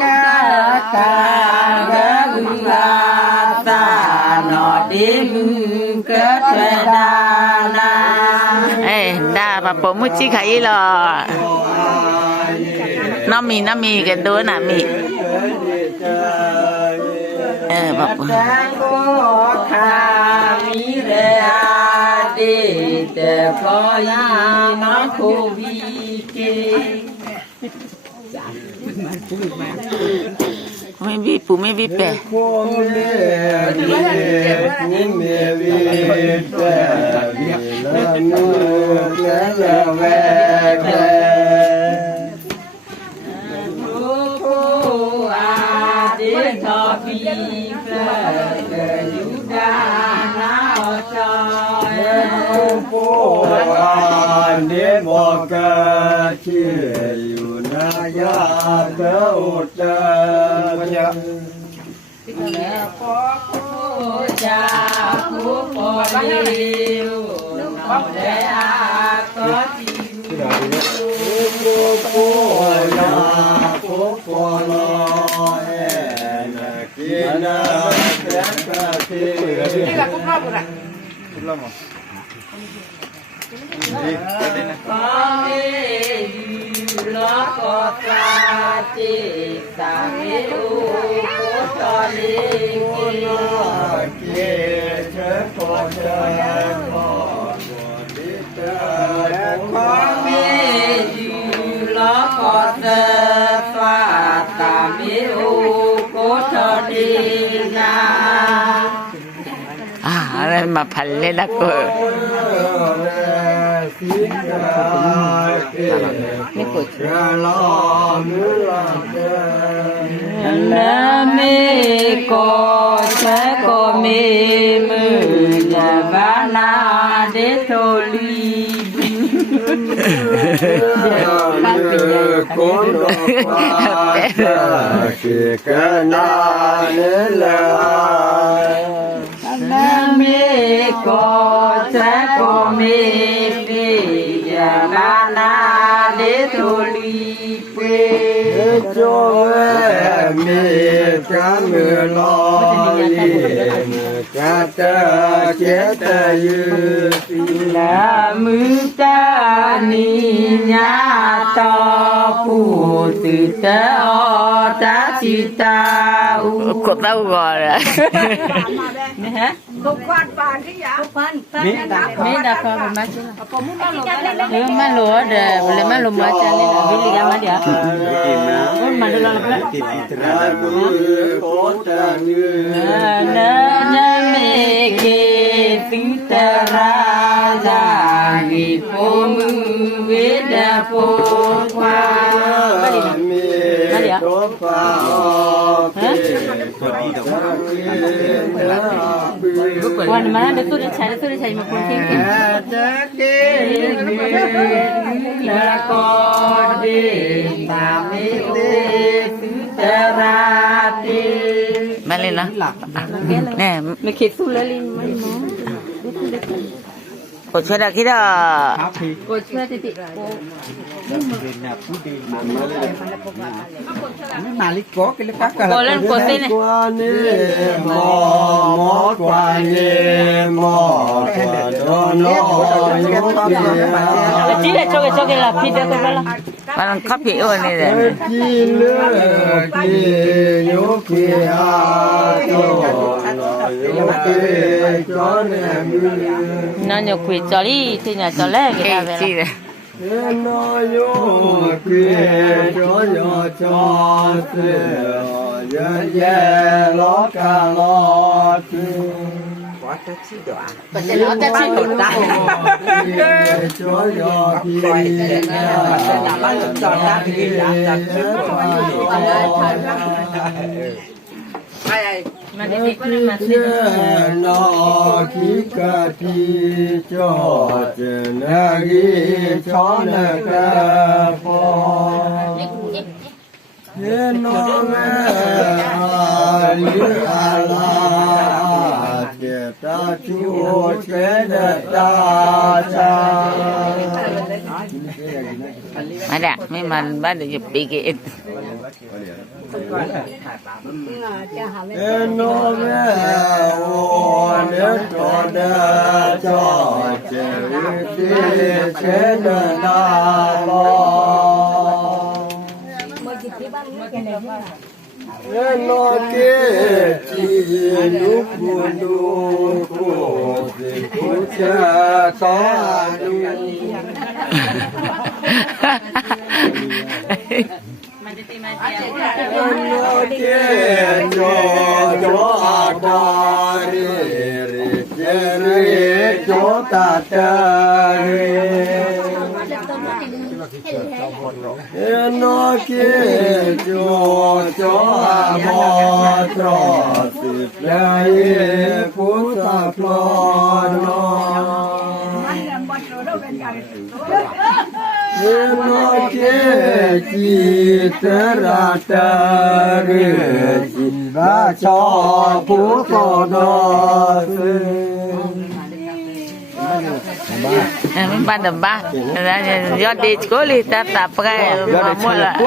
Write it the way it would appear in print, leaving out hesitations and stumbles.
กากากะบุลาตาโนดิมกะเทดานาดาปะปมุจิไข่หรอน้ำมีกันดูน่ะมีปะปะโกคามิเรอาดิเตพอยานาโควิเกไม่บีปูไม่บีเปะเดบอกะเชยุนายาเดอุตะพอคูจาคูปอดิวน้องเดอาก็จิคูปูยาคูปอลอยนะกินาเตกะตินี่ละคูปลาบุระคูปลาหมอปาเมยุลกตาจิตาเมอุโตลิกิเชโกเชโกดิตะปาเมยุลกตาฟาตาเมอุโกโตลินาอะไรมาพันเลยละกูไม่กดนะเมโกเชโกเมมือยาบานาเดโทลีคนปาเกกนาเนลานะเมโกเชโกเมปิยาบานาเดโทลีเปโจเอเมกะเมลอยกะตะเจตยุตินามุตานิญาตอปุติตะอตาจิตาอุกดเต้าก่อนเลยนะฮะทุกวันปานที่ยามีดาพอมาชิมาโลเดboleh malu macam ni lah beli gambar dia pun malu lah na na me ke titara jagi pomu veda potwa beli ya Wan mana tu dah cari makan tinggi. Lakode tamite terati. Mana lah? Nih, mikir sulalin mana? kau cakap kita. Kau cakap titik. Malik kau kena kakak. Kolan kote ni. Mo kuani mo dono. Cila coke lah pida tu bala. Malang kopi oh ni dah. Cila yoki ato. Nanya kuih cari, tiada cari kita bela. No yo kuih yo cari, ye lo kaloti. Kata cido ah. Kata cido dah. Yo yo kuih. Nama lo cari dah. Ay. Mati no kikati cho jenagi chona ka po no me ala ta chu che ta cha ada memang ada je pikir โนเมโอเนโตเดจอเจริติเชนนาบอโนเกจิลุกุนุกุสิกุชะตาดุ โนเกโยโยอาดาริริเจริโยตาตาริโนเกโยโยอาโมตรสิเลพุทธพลโนโนเกจิตระตะเรจิบาชอพุทโธโนสิ Mình ban đầm ba, do đi school thì ta tập cái mà mua là